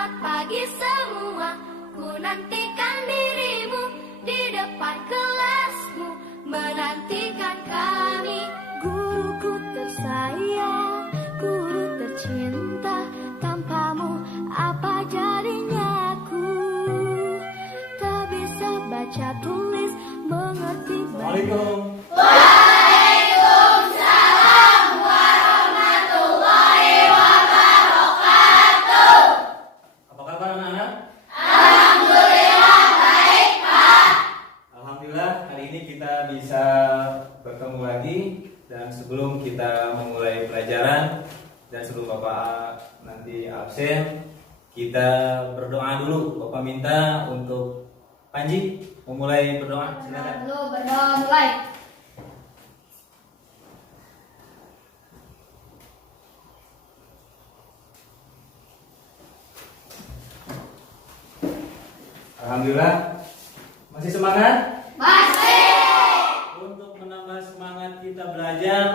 Selamat pagi semua, ku nantikan dirimu di depan kelasmu, menantikan kami. Guruku tersayang, guru tercinta, tanpamu apa jadinya aku? Tak bisa baca tulis, mengerti. Assalamualaikum. Waalaikumsalam warahmatullahi wabarakatuh. Apa kabar anak-anak? Alhamdulillah baik, Pak. Alhamdulillah hari ini kita bisa bertemu lagi. Dan sebelum kita memulai pelajaran dan sebelum Bapak nanti absen, kita berdoa dulu. Bapak minta untuk Panji memulai berdoa. Silakan. Berdoa mulai. Alhamdulillah. Masih semangat? Masih. Untuk menambah semangat kita belajar,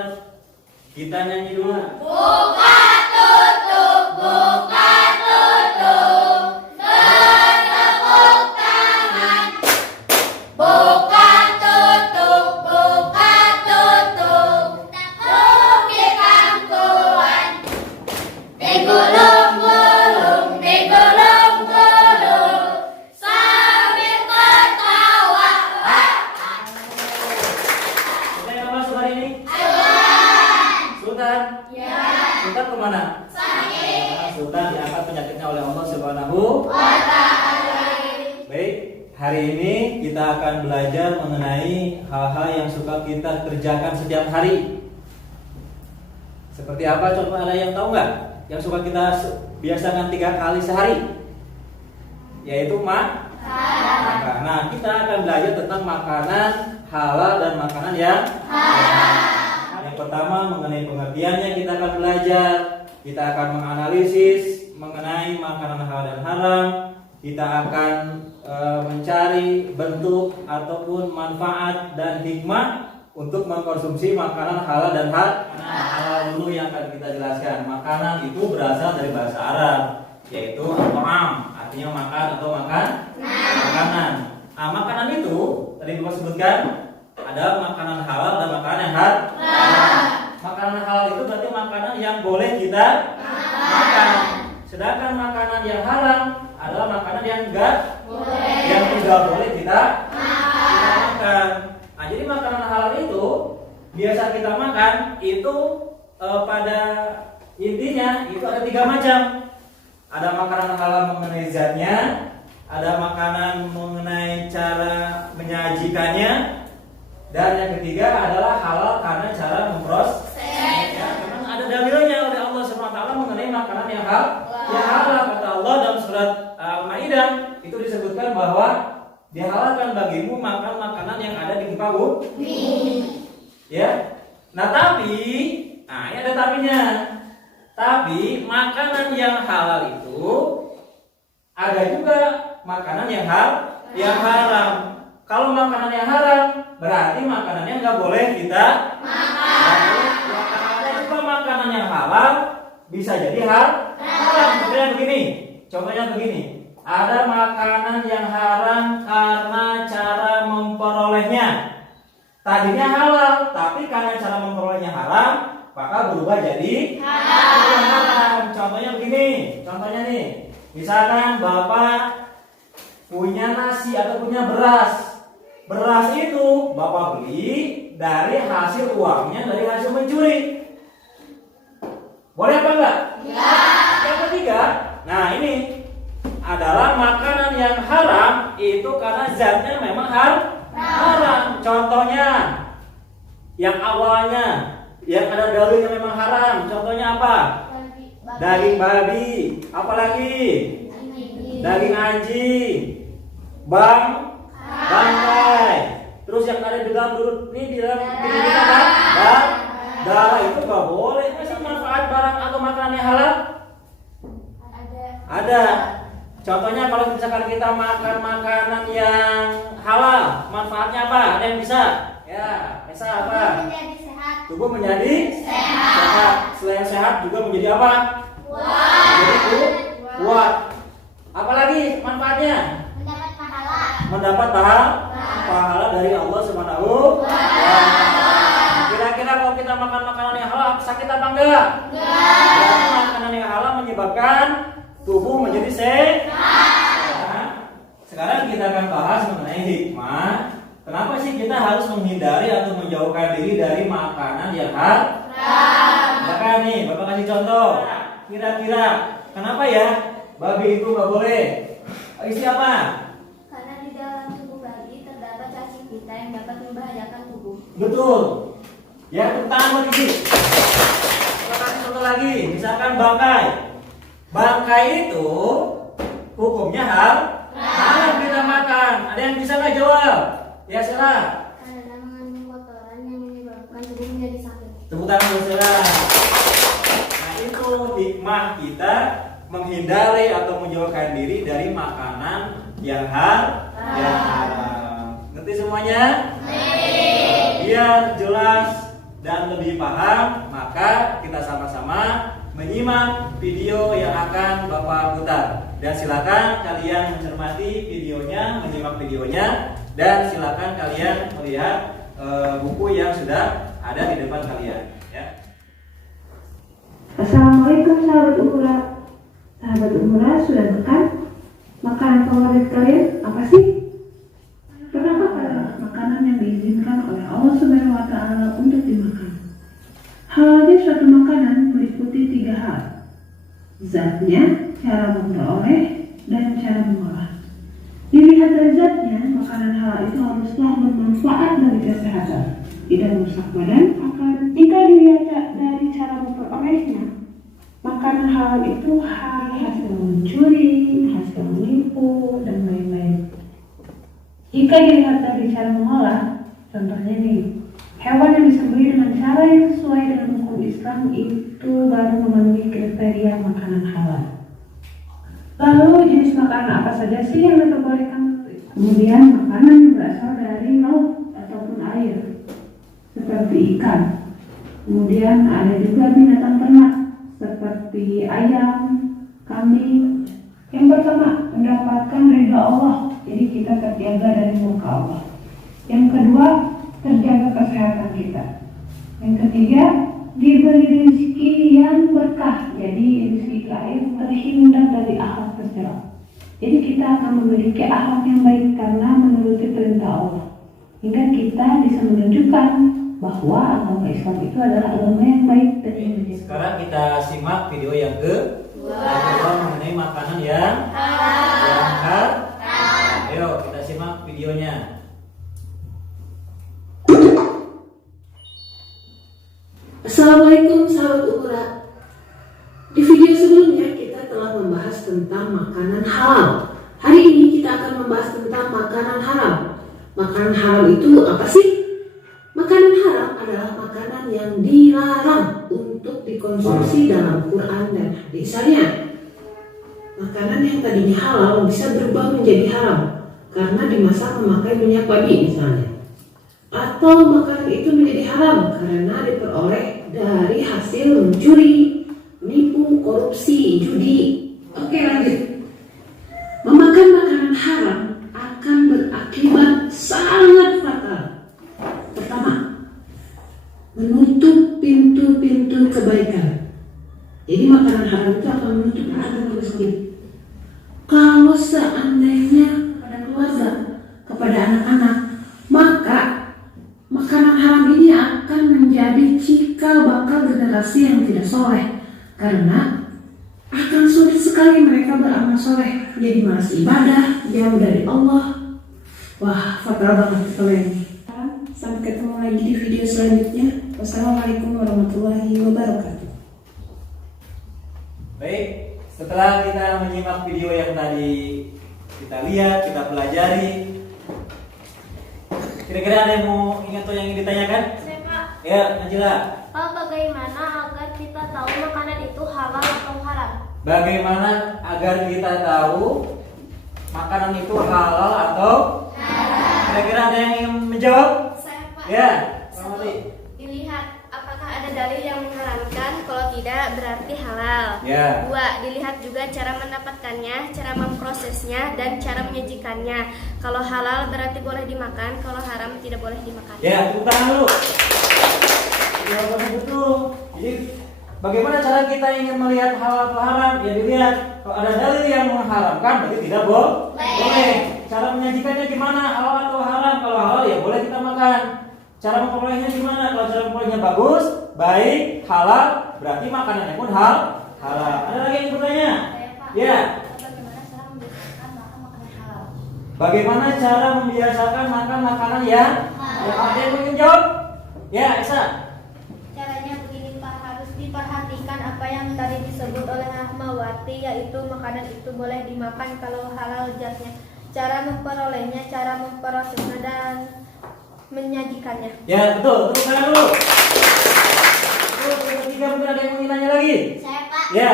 kita nyanyi dulu. Buka tutup, buka tutup, bertepuk tangan. Buka tutup, buka tutup, tukikkan kuan. Digulung-gulung, digulung-gulung, sambil tertawa. Siapa yang masuk hari ini? Sultan. Ya. Sultan kemana? Sakit. Sultan diangkat penyakitnya oleh Allah Subhanahu. Baik, hari ini kita akan belajar mengenai hal-hal yang suka kita kerjakan setiap hari. Seperti apa? Coba ada yang tahu nggak? Yang suka kita biasakan 3 kali sehari, yaitu makan. Nah, kita akan belajar tentang makanan halal dan makanan yang haram. Yang pertama mengenai pengertiannya kita akan belajar. Kita akan menganalisis mengenai makanan halal dan haram. Kita akan mencari bentuk ataupun manfaat dan hikmah untuk mengkonsumsi makanan halal dan haram. Halal dulu yang akan kita jelaskan. Makanan itu berasal dari bahasa Arab, yaitu at-ta'am, artinya makan atau makan. Makanan. Nah, makanan itu tadi Bapak sebutkan ada makanan halal dan makanan yang haram. Makanan halal itu berarti makanan yang boleh kita makan. Sedangkan makanan yang haram adalah makanan yang enggak boleh, yang tidak boleh kita makan. Nah, jadi makanan halal itu biasa kita makan itu pada intinya itu ada 3 macam. Ada makanan halal mengenai zatnya, ada makanan mengenai cara menyajikannya, dan yang ketiga adalah halal karena cara memproses. Ya, memang ada dalilnya oleh Allah SWT mengenai makanan yang halal. Kata Allah dalam surat Al-Maidah itu disebutkan bahwa dihalalkan bagimu makan makanan yang ada di muka bumi. Ya. Nah, ini ada tapinya. Tapi makanan yang halal itu ada juga makanan yang haram. Kalau makanan yang haram berarti makanannya nggak boleh kita makan. Ada juga makanan yang halal bisa jadi haram. Contohnya begini. Ada makanan yang haram karena cara memperolehnya. Tadinya halal, tapi karena cara memperolehnya haram, maka berubah jadi haram. Contohnya begini. Contohnya nih. Misalkan Bapak punya nasi atau punya beras. Beras itu Bapak beli dari hasil uangnya, dari hasil mencuri. Boleh apa enggak? Ya. Yang ketiga, nah ini adalah makanan yang haram itu karena zatnya memang haram. Contohnya yang awalnya yang ada dalilnya memang haram. Contohnya apa? Daging babi, apalagi daging anjing, bangkai. Terus yang ada di dalam di dalam darah itu nggak boleh. Masa manfaat barang atau makanan yang halal? Ada. Contohnya kalau misalkan kita makan makanan yang halal, manfaatnya apa? Ada yang bisa? Ya, bisa apa? Tubuh menjadi sehat. Selain sehat juga menjadi apa? Kuat. Menjadi kuat. mendapat pahala dari Allah Subhanahu wa Ta'ala. Kira-kira kalau kita makan makanan yang halal sakit apa enggak? Berarti makanan yang halal menyebabkan tubuh menjadi sehat. Sekarang kita akan bahas mengenai hikmah. Kenapa sih kita harus menghindari atau menjauhkan diri dari makanan yang haram? Misalkan nih, Bapak kasih contoh. Kira-kira kenapa ya babi itu nggak boleh? Isi apa? Karena di dalam tubuh babi terdapat cacing pita yang dapat membahayakan tubuh. Betul. Ya, tepuk tangan buat isi. Kita kasih contoh lagi. Misalkan bangkai. Bangkai itu hukumnya haram kita makan. Ada yang bisa nggak jawab? Ya, Sela. Karena mengandung kotoran yang menyebabkan tubuh menjadi sakit. Tepuk tangan buat Sela. Nah, itu hikmah kita menghindari atau menjauhkan diri dari makanan yang haram. Ngerti semuanya? Biar jelas dan lebih paham, maka kita sama-sama menyimak video yang akan Bapak putar. Dan silakan kalian mencermati videonya, menyimak videonya, dan silakan kalian melihat buku yang sudah ada di depan kalian. Ya. Assalamualaikum sahabat Umurah. Sahabat Umurah sudah makan? Makanan favorit kalian apa sih? Kenapa adalah makanan yang diizinkan oleh Allah Subhanahu wa Ta'ala untuk dimakan? Halalnya suatu makanan meliputi 3 hal: zatnya, cara memperoleh, dan cara mengolah. Dilihat dari zatnya, makanan halal itu haruslah bermanfaat bagi kesehatan, tidak merusak badan. Jika dilihat dari cara memperolehnya, makanan halal itu hasil mencuri, hasil menipu, dan lain-lain. Jika dilihat dari cara mengolah, contohnya nih, hewan yang disembelih dengan cara yang sesuai dengan hukum Islam itu baru memenuhi kriteria makanan halal. Lalu jenis makanan apa saja sih yang diperbolehkan? Kemudian makanan yang berasal dari laut ataupun air, seperti ikan. Kemudian ada juga binatang ternak seperti ayam, kambing. Yang pertama, mendapatkan ridha Allah, jadi kita terjaga dari murka Allah. Yang kedua, terjaga kesehatan kita. Yang ketiga, diberi rezeki yang berkah, jadi rezeki lain terhindar dari akhlak tercela. Jadi kita akan memiliki akhlak yang baik karena menuruti perintah Allah, hingga kita bisa menunjukkan bahwa agama Islam itu adalah agama yang baik dan yang menjaga. Sekarang kita simak video yang kedua mengenai makanan yang haram. Ayo kita simak videonya. Assalamualaikum sahabat Umurah. Di video sebelumnya kita telah membahas tentang makanan halal. Hari ini kita akan membahas tentang makanan haram. Makanan haram itu apa sih? Makanan haram adalah makanan yang dilarang untuk dikonsumsi dalam Quran dan hadisnya. Makanan yang tadinya halal bisa berubah menjadi haram karena dimasak memakai minyak babi misalnya. Atau makanan itu menjadi haram karena diperoleh dari hasil mencuri, menipu, korupsi, judi. Oke, lanjut. Memakan makanan haram akan berakibat sangat fatal. Pertama, menutup pintu-pintu kebaikan. Jadi makanan haram itu akan menutup pintu rezeki. Kalau seandainya pada keluarga, kepada anak-anak, maka makanan haram ini akan menjadi cikal bakal generasi yang tidak soleh, karena akan sulit sekali mereka beramal soleh, jadi malas ibadah, jauh dari Allah. Wah, fatal banget kalau ini. Sampai ketemu lagi di video selanjutnya. Wassalamualaikum warahmatullahi wabarakatuh. Baik, setelah kita menyimak video yang tadi kita lihat, kita pelajari, kira-kira ada yang mau ingat atau yang ingin ditanyakan? Saya, Pak. Ya, Najila. Pak, bagaimana agar kita tahu makanan itu halal atau haram? Bagaimana agar kita tahu makanan itu halal atau haram? Kira-kira ada yang ingin menjawab? Saya, Pak. Ya, Satu, dilihat apakah ada dalil yang mengharamkan. Kalau tidak berarti halal. Ya. 2. Dilihat juga cara mendapatkannya, cara memprosesnya, dan cara menyajikannya. Kalau halal berarti boleh dimakan, kalau haram tidak boleh dimakan. Ya, tepuk tangan dulu. Jawabannya betul. Jadi bagaimana cara kita ingin melihat halal atau haram? Ya dilihat. Kalau ada dalil yang mengharamkan berarti tidak boleh. Cara menyajikannya gimana? Halal atau haram? Kalau halal ya boleh kita makan. Cara memperolehnya gimana? Kalau cara memperolehnya bagus, baik, halal, berarti makanannya pun halal. Ada lagi yang bertanya? Saya, Pak. Ya. Bagaimana cara membiasakan makan makanan yang Bagaimana cara membiasakan makan makanan yang halal? ada yang ingin jawab? Ya, Esa. Caranya begini Pak, harus diperhatikan apa yang tadi disebut oleh Rahmawati, yaitu makanan itu boleh dimakan kalau halal zatnya. Cara memperolehnya, cara memprosesnya, dan menyajikannya. Ya, betul. Tepuk tangan dulu. Terus yang ketiga mungkin ada yang ingin nanya lagi? Saya Pak. Ya.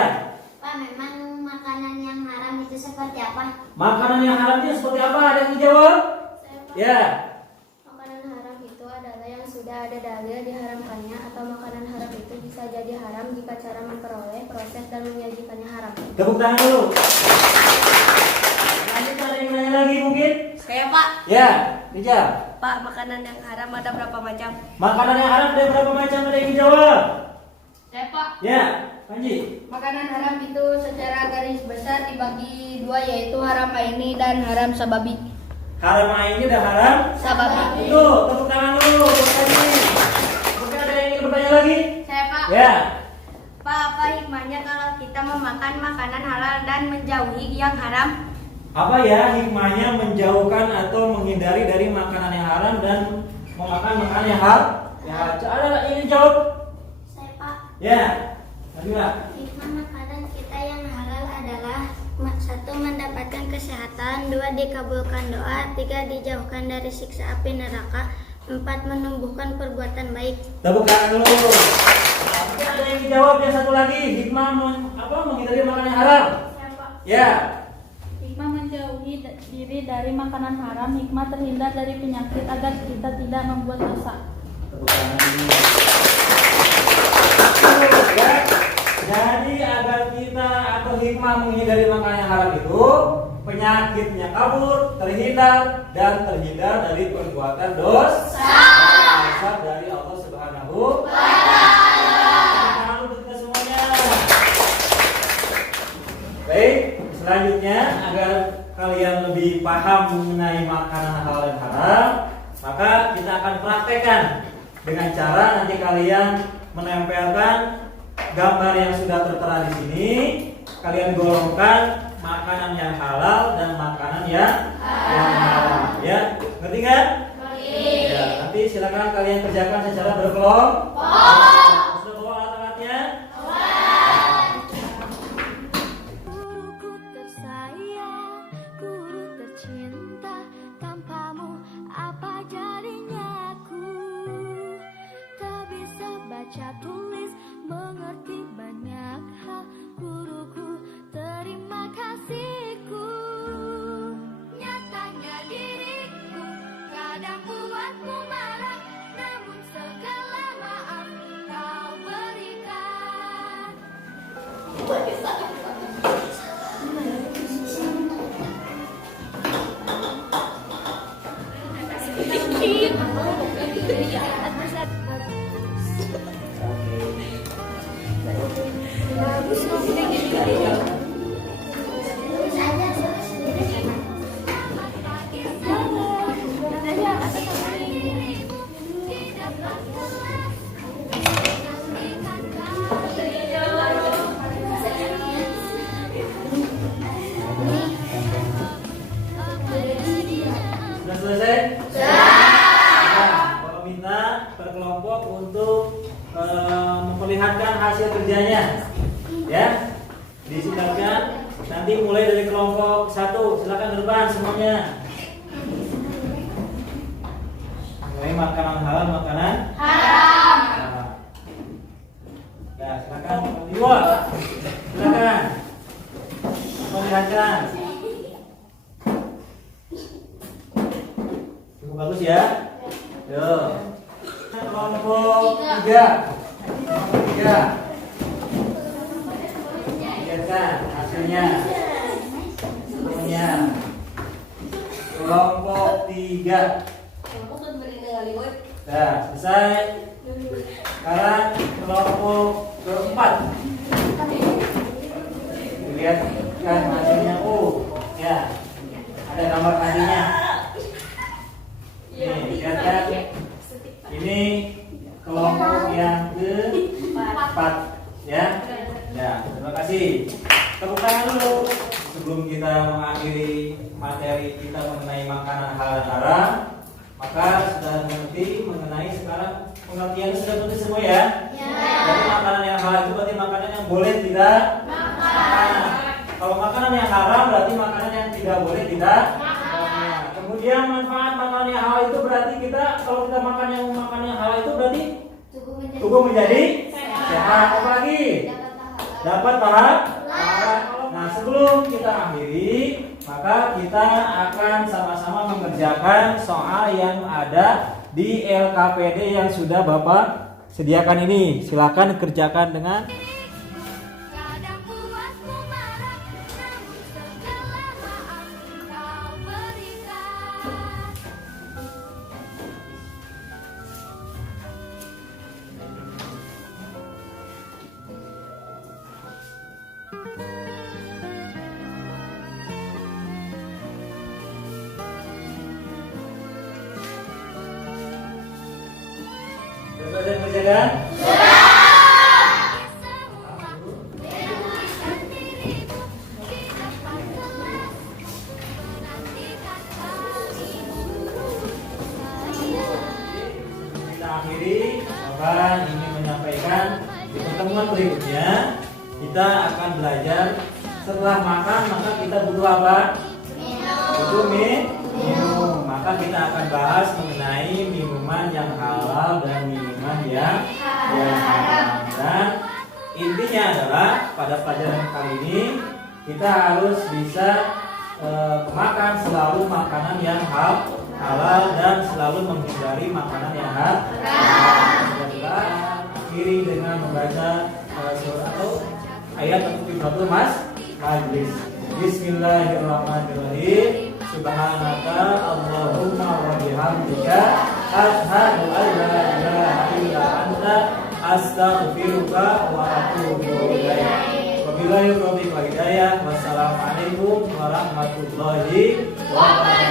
Pak, memang makanan yang haram itu seperti apa? Makanan yang haram itu seperti apa? Ada yang ingin jawab? Saya, Pak. Ya. Makanan haram itu adalah yang sudah ada dalil diharamkannya, atau makanan haram itu bisa jadi haram jika cara memperoleh, proses, dan menyajikannya haram. Tepuk tangan dulu. Lanjut, ada yang nanya lagi mungkin? Saya, Pak. Ya, Rijal. Pak, makanan yang haram ada berapa macam? Makanan yang haram ada berapa macam? Ada yang ingin jawab? Saya, Pak. Ya, Panji. Makanan haram itu secara garis besar dibagi dua, yaitu haram aini dan haram sababi. Haram ini dan haram Sababi. itu. Tepuk tangan dulu buat Panji. Mungkin ada yang ingin bertanya lagi? Saya, Pak. Ya. Pak, apa hikmahnya kalau kita memakan makanan halal dan menjauhi yang haram? Apa ya hikmahnya menjauhkan atau menghindari dari makanan yang haram dan memakan makanan yang halal? Ya, ada yang ingin jawab? Saya Pak. Ya. Nabila. Hikmah makanan kita yang halal adalah 1. Mendapatkan kesehatan, 2. Dikabulkan doa, 3. Dijauhkan dari siksa api neraka, 4. Menumbuhkan perbuatan baik. Tepuk tangan dulu. Mungkin ada yang dijawab yang satu lagi hikmah menghindari makanan yang haram? Saya, Pak. Ya. Hikmah menjauhi diri dari makanan haram, hikmah terhindar dari penyakit agar kita tidak membuat dosa. Tepuk tangan dulu. Ya. Jadi agar kita atau hikmah menghindari makanan yang haram itu penyakitnya kabur, terhindar dari perbuatan dosa dari Allah Subhanahu wa Ta'ala. Untuk kita semuanya. Baik, selanjutnya agar kalian lebih paham mengenai makanan halal dan haram, maka kita akan praktekkan dengan cara nanti kalian menempelkan gambar yang sudah tertera di sini, kalian golongkan makanan yang halal dan makanan yang haram. Ya, ngerti kan? Ya, nanti silakan kalian kerjakan secara berkelompok. Sudah bawa alat-alatnya? Guruku tersayang, guru tercinta, tanpamu apa jadinya aku? Tak bisa baca tulis, mengerti banyak hal, guruku terima kasihku. Nyatanya diriku kadang buatmu marah, namun segala maaf kau berikan. Sudah selesai? Sudah. Bapak minta berkelompok untuk memperlihatkan hasil kerjanya. Ya, disidangkan nanti mulai dari kelompok 1. Silakan depan semuanya. Mulai makanan halal, makanan haram. Ya, silakan. 2. Silakan. Memperlihatkan. Cukup bagus ya. Yo. Kelompok 3. Lihat hasilnya. Semuanya. Kelompok 3. Nah, selesai. Sekarang kelompok keempat. Lihat kan hasilnya. Ya. Ada gambar hasilnya. Nih, lihat kan. Ini kelompok yang keempat, ya. Ya, terima kasih. Tepuk tangan dulu sebelum kita mengakhiri materi kita mengenai makanan halal dan haram. Maka sudah mengerti mengenai sekarang pengertian sudah mengerti semua ya. Jadi makanan yang halal itu berarti makanan yang boleh tidak makan. Kalau makanan yang haram berarti makanan yang tidak boleh tidak makan. Kemudian manfaat makanan yang halal itu berarti kita kalau kita makan yang halal itu berarti tubuh menjadi sehat. Apa lagi? Dapat pahala. Nah, sebelum kita akhiri, maka kita akan sama-sama mengerjakan soal yang ada di LKPD yang sudah Bapak sediakan ini. Silakan kerjakan dengan Kadang buatku marah, namun segala maaf kau berikan. Sudah kerjakan? Bebaskan dirimu di depan kelas, menantikan kalimu. Kita akhiri. Bapak ingin menyampaikan di pertemuan berikutnya kita akan belajar setelah makan maka kita butuh apa? Butuh minum. Maka kita akan bahas mengenai minuman yang halal dan minuman yang haram. Dan intinya adalah pada pelajaran kali ini kita harus bisa makan selalu makanan yang halal dan selalu menghindari makanan yang haram. Kita akhiri dengan membaca surah atau ayat atau Qiratul Majlis. Bismillahirrahmanirrahim. Subhanaka Allahumma wa bihamdika asyhadu an la ilaha illa anta astaghfiruka wa atubu ilaik. Wabillahi taufiq wal hidayah. Wassalamualaikum warahmatullahi wabarakatuh.